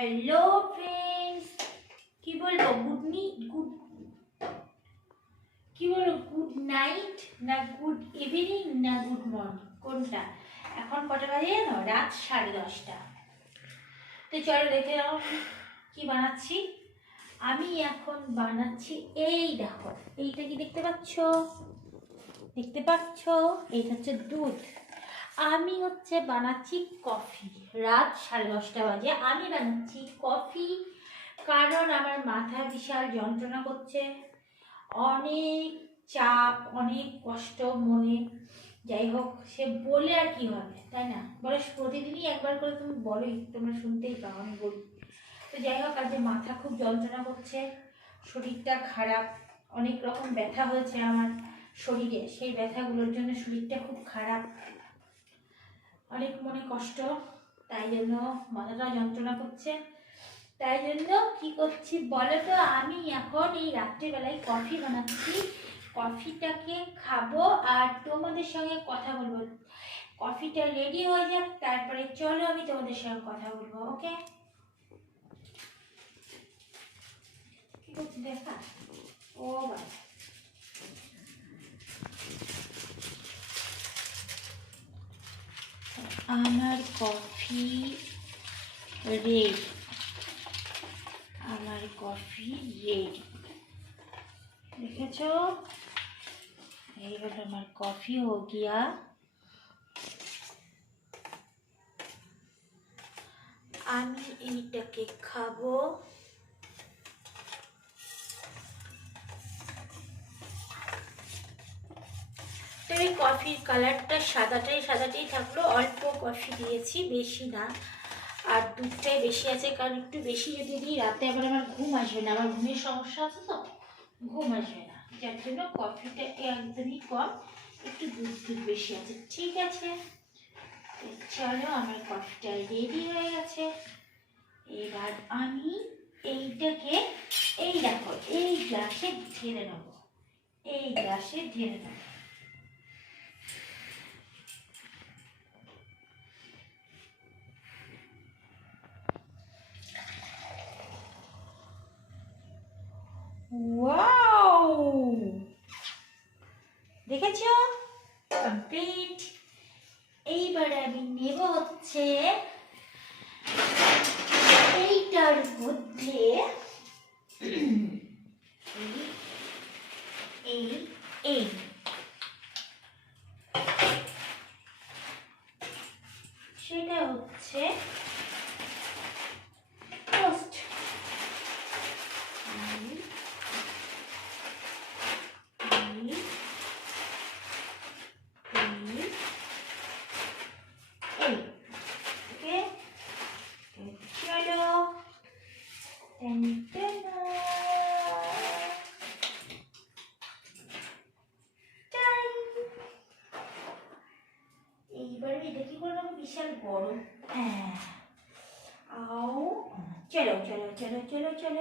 Hello friends কি বলব? Good নি গুড কি বলব? গুড নাইট না গুড ইভিনিং না গুড মর্নিং কোনটা? এখন কটা বাজে জানো? রাত সাড়ে দশটা। তো চলো দেখে নাও কি বানাচ্ছি। আমি এখন বানাচ্ছি এই দেখো। এইটা কি দেখতে পাচ্ছ? দেখতে পাচ্ছ? এইটা হচ্ছে দুধ। আমি হচ্ছে বানাচ্ছি কফি। রাত সাড়ে দশটা বাজে। আমি বানাচ্ছি কফি কারণ আমার মাথা বিশাল যন্ত্রণা করছে। অনেক চাপ, অনেক কষ্ট মনে। যাই হোক, সে বলে আর কি হবে, তাই না? বলে প্রতিদিনই একবার করে তুমি বলোই, তোমরা শুনতেই পাও, আমি বলি। তো যাই হোক, আজকে মাথা খুব যন্ত্রণা করছে, শরীরটা খারাপ, অনেক রকম ব্যথা হয়েছে আমার শরীরে। সেই ব্যথাগুলোর জন্য শরীরটা খুব খারাপ। অনেক মনে কষ্ট, তাই জন্য মাথাটা যন্ত্রণা করছে। তাই জন্য কি করছি বলো তো আমি এখন এই রাত্রিবেলায় কফি বানাচ্ছি। কফিটাকে খাব আর তোমাদের সঙ্গে কথা বলব। কফিটা রেডি হয়ে যাক, তারপরে চলো আমি তোমাদের সঙ্গে কথা বলব ওকে কি করছি দেখা? ও বাবা। আমার কফি রেড। আমার কফি রেড। দেখেছ? এই আমার কফি হো গিয়া। আমি এইটাকে খাব। এই কফির কালারটা সাদাটাই সাদাটাই থাকল। অল্প কফি দিয়েছি, বেশি না। আর দুধটাই বেশি আছে, কারণ একটু বেশি যদি দিই, রাতে আবার আমার ঘুম আসবে না। আমার ঘুমের সমস্যা আছে তো, ঘুম আসবে না। যার জন্য কফিটা একদমই কম, একটু দুধ দুধ বেশি আছে। ঠিক আছে। চলো, আমার কফিটা রেডি হয়ে গেছে। এবার আমি এইটাকে, এই দেখো, এই গ্লাসে ঢেলে নেব। এই গ্লাসে ঢেলে নেব। Wow.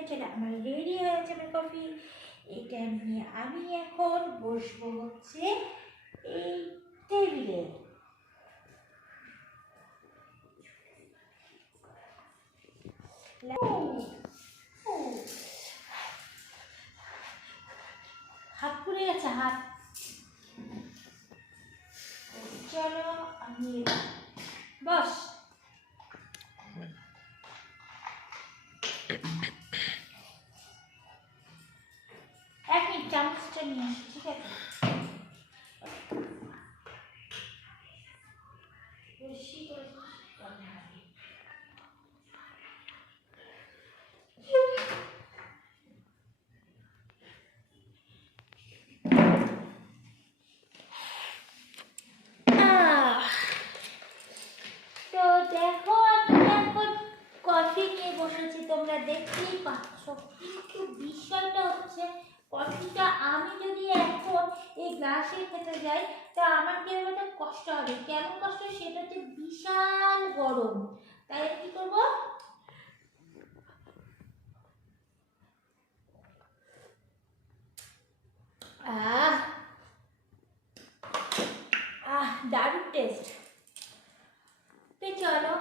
চলো আমার রেডি হয়ে গেছে আমার কফি, এটা নিয়ে আমি এখন বসবো হচ্ছে এই টেবিলে। হাত পুড়ে গেছে, হাত। চলো আমি বস। কিন্তু বিষয়টা হচ্ছে। কফিটা আমি যদি এখন এই গ্লাসে খেতে যাই, তা আমার কি হবে একটা কষ্ট হবে? কেমন কষ্ট সেটা হচ্ছে বিশাল গরম। তাই আমি কি করব? আহ! আহ, দারুণ টেস্ট তো চলো,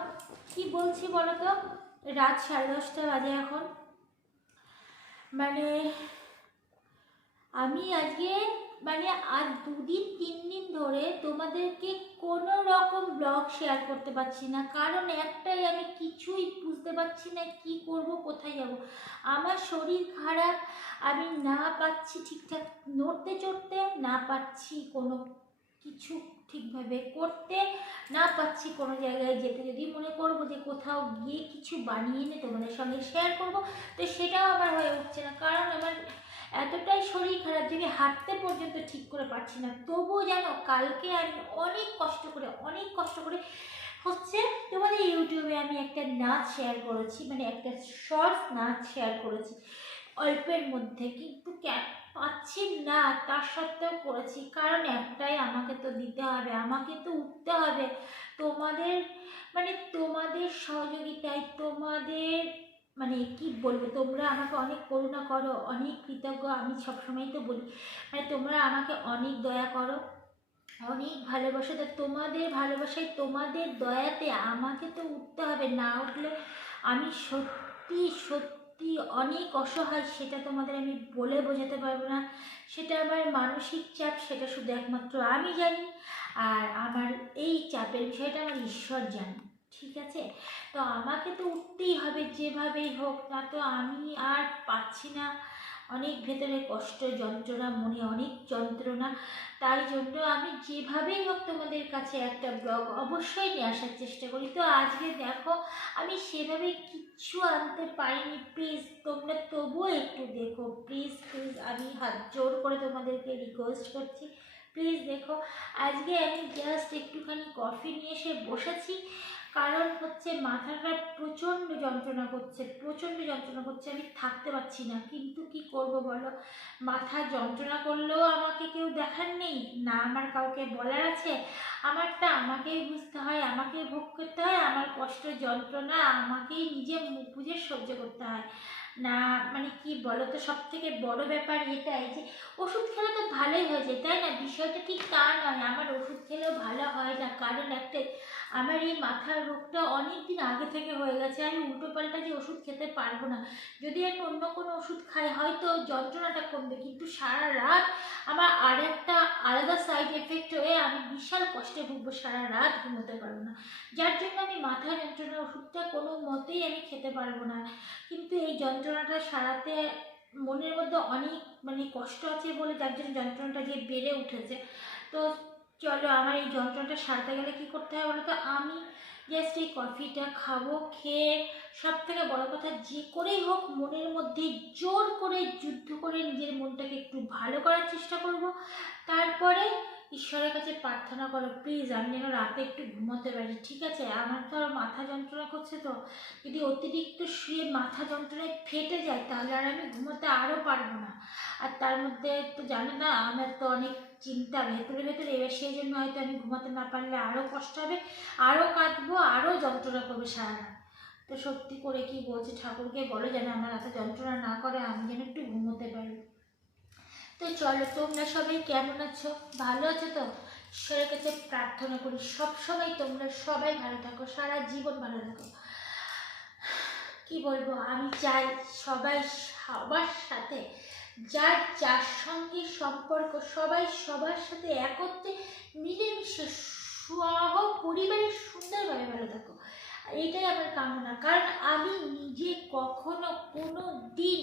কি বলছি বলো তো? রাত সাড়ে দশটা বাজে এখন। মানে আমি আজকে মানে আজ দুদিন তিন দিন ধরে তোমাদেরকে কোনো রকম ব্লগ শেয়ার করতে পারছি না। কারণ একটাই, আমি কিছুই বুঝতে পারছি না কি করব, কোথায় যাব। আমার শরীর খারাপ, আমি না পাচ্ছি ঠিকঠাক, নড়তে চড়তে না পাচ্ছি কোনো কিছু ঠিকভাবে করতে না পাচ্ছি কোনো জায়গায় যেতে। যদি মনে করব যে কোথাও গিয়ে কিছু বানিয়ে এনে তোমাদের সঙ্গে শেয়ার করব, তো সেটাও আমার হয়ে উঠছে না। কারণ আমার এতটাই শরীর খারাপ যে হাঁটতে পর্যন্ত ঠিক করে পারছি না। তবুও জানো, কালকে আমি অনেক কষ্ট করে, অনেক কষ্ট করে হচ্ছে তোমাদের ইউটিউবে আমি একটা নাচ শেয়ার করেছি মানে একটা শর্টস নাচ শেয়ার করেছি অল্পের মধ্যে। কিন্তু পাচ্ছি না, তার সত্ত্বেও করেছি। কারণ একটাই আমাকে তো দিতে হবে, আমাকে তো উঠতে হবে। তোমাদের মানে তোমাদের সহযোগিতায়, তোমাদের মানে কি বলব, তোমরা আমাকে অনেক করুণা করো, অনেক কৃতজ্ঞ, আমি সবসময় তো বলি। মানে তোমরা আমাকে অনেক দয়া করো, অনেক ভালোবাসা। তো তোমাদের ভালোবাসায়, তোমাদের দয়াতে আমাকে তো উঠতে হবে। না উঠলে আমি সত্যি সত্যি অনেক অসহায়, সেটা তোমাদের আমি বলে বোঝাতে পারব না। সেটা আমার মানসিক চাপ, সেটা শুধু একমাত্র আমি জানি। আর আমার এই চাপের বিষয়টা আমার ঈশ্বর জানি, ঠিক আছে? তো আমাকে তো উঠতেই হবে, যেভাবেই হোক, না তো আমি আর পাচ্ছি না। অনেক ভেতরে কষ্ট, যন্ত্রণা, মনে অনেক যন্ত্রণা। তাই জন্য আমি যেভাবেই হোক তোমাদের কাছে একটা ব্লগ অবশ্যই নিয়ে আসার চেষ্টা করি। তো আজকে দেখো, আমি সেভাবে কিচ্ছু আনতে পারিনি। প্লিজ, তোমরা তবুও একটু দেখো। প্লিজ প্লিজ, আমি হাত জোর করে তোমাদেরকে রিকোয়েস্ট করছি। প্লিজ দেখো, আজকে আমি জাস্ট একটুখানি কফি নিয়ে এসে বসেছি। কারণ হচ্ছে মাথাটা প্রচণ্ড যন্ত্রণা করছে, প্রচণ্ড যন্ত্রণা করছে, আমি থাকতে পারছি না। কিন্তু কি করব বলো? মাথা যন্ত্রণা করলেও আমাকে কেউ দেখার নেই, না আমার কাউকে বলার আছে। আমারটা আমাকেই বুঝতে হয়, আমাকেই ভোগ করতে হয়, আমার কষ্ট যন্ত্রণা আমাকেই নিজে মুখ বুঝে সহ্য করতে হয়। না মানে কি বলো তো সব থেকে বড় ব্যাপার এটাই যে ওষুধ খেলে তো ভালোই হয়ে যায়, তাই না? বিষয়টা ঠিক তা নয়, আমার ওষুধ খেলেও ভালো হয় না। কারণ একটা, আমার এই মাথার রোগটা অনেক দিন আগে থেকে হয়ে গেছে, আমি উল্টো পাল্টা যে ওষুধ খেতে পারব না। যদি আমি অন্য কোনো ওষুধ খাই, হয়তো যন্ত্রণাটা কমবে, কিন্তু সারা রাত আমার আর একটা আলাদা সাইড এফেক্ট হয়ে আমি বিশাল কষ্টে ভুগবো, সারা রাত ঘুমোতে পারব না। যার জন্য আমি মাথা যন্ত্রণার ওষুধটা কোনো মতেই আমি খেতে পারব না। কিন্তু এই যন্ত্রণাটা সারাতে মনের মধ্যে অনেক মানে কষ্ট আছে বলে যার জন্য যন্ত্রণাটা যে বেড়ে উঠেছে। তো চলো আমার এই যন্ত্রণাটা সারাতে গেলে কী করতে হয় বলো তো আমি জাস্ট এই কফিটা খাব, খেয়ে সব থেকে বড় কথা যে করেই হোক মনের মধ্যে জোর করে, যুদ্ধ করে নিজের মনটাকে একটু ভালো করার চেষ্টা করব। তারপরে ঈশ্বরের কাছে প্রার্থনা করো প্লিজ আমি যেন রাতে একটু ঘুমোতে পারি, ঠিক আছে? আমার তো আর মাথা যন্ত্রণা করছে তো। যদি অতিরিক্ত শুয়ে মাথা যন্ত্রণায় ফেটে যায়, তাহলে আর আমি ঘুমোতে আরও পারব না। আর তার মধ্যে তো জানো না, আমার তো অনেক চিন্তা, ভেতরে ভেতরে। এবার সেই জন্য হয়তো আমি ঘুমাতে না পারলে আরও কষ্ট হবে আরও কাঁদবো আরও যন্ত্রণা করবে সারা রাত তো সত্যি করে কি বলছে ঠাকুরকে? বলো যেন আমার এত যন্ত্রণা না করে, আমি যেন একটু ঘুমোতে পারি। তো চলো, তোমরা সবাই কেমন আছো? ভালো আছো তো? ঈশ্বরের কাছে প্রার্থনা করি, সব সময় তোমরা সবাই ভালো থাকো, সারা জীবন ভালো থাকো। কি বলব, আমি চাই সবাই সবার সাথে, যার যার সঙ্গে সম্পর্ক, সবাই সবার সাথে একত্রে মিলেমিশে সহ পরিবারের সুন্দরভাবে ভালো থাকো। এইটাই আমার কামনা, কারণ আমি নিজে কখনো কোনো দিন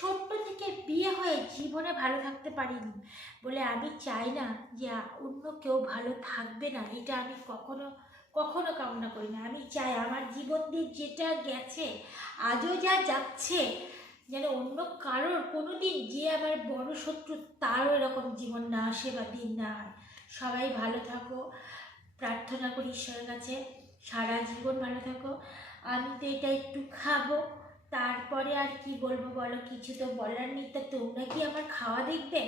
ছোট্ট থেকে বিয়ে হয়ে জীবনে ভালো থাকতে পারিনি বলে আমি চাই না যে অন্য কেউ ভালো থাকবে না। এটা আমি কখনো কখনো কামনা করি না। আমি চাই আমার জীবন দিয়ে যেটা গেছে, আজও যা যাচ্ছে, যেন অন্য কারোর কোনো দিন যে আমার বড় শত্রু তারও এরকম জীবন না আসে বা দিন না হয়। সবাই ভালো থাকো। প্রার্থনা করি ঈশ্বরের কাছে। সারা জীবন ভালো থাকো। আমি তো এটা একটু খাব। তারপরে আর কি বলব বলো? কিছু তো বলার নেই। তা তোমরা কি আমার খাওয়া দেখবে?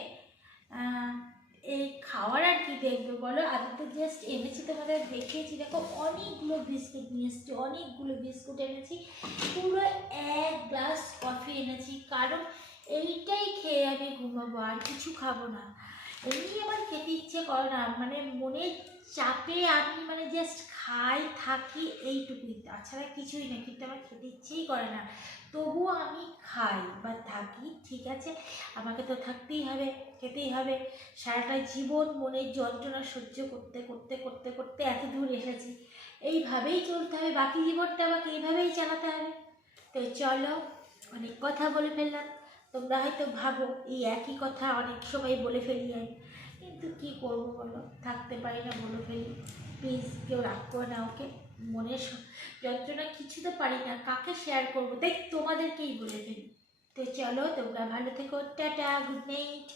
এই খাওয়ার আর কি দেখবে বলো? আমি তো জাস্ট এনেছি তোমাদের দেখিয়েছি। দেখো, অনেকগুলো বিস্কুট নিয়ে এসেছি, অনেকগুলো বিস্কুট এনেছি। পুরো এক গ্লাস কফি এনেছি। কারণ এইটাই খেয়ে আমি ঘুমাবো, আর কিছু খাব না। এমনি আমার খেতে ইচ্ছে করে না মানে মনের চাপে আমি মানে জাস্ট খাই, থাকি এইটুকুই। তাছাড়া কিছুই না, কিন্তু আমার খেতে ইচ্ছেই করে না। তবুও আমি খাই বা থাকি, ঠিক আছে? আমাকে তো থাকতেই হবে, খেতেই হবে। সারাটা জীবন মনের যন্ত্রণা সহ্য করতে করতে করতে করতে এত দূর এসেছি। এইভাবেই চলতে হবে, বাকি জীবনটা আমাকে এইভাবেই চালাতে হবে। তো চলো, অনেক কথা বলে ফেললাম। তোমরা হয়তো ভাবো, এই একই কথা অনেক সময় বলে ফেলি আমি। কিন্তু কি করব বলো? থাকতে পারি না বলে ফেলি। প্লিজ কেউ রাগ করে না ওকে। মনের যন্ত্রণা কিছু তো পারি না, কাকে শেয়ার করব? দেখ, তোমাদেরকেই বলে ফেলি। তো চলো, তোমরা ভালো থেকো। Tata good night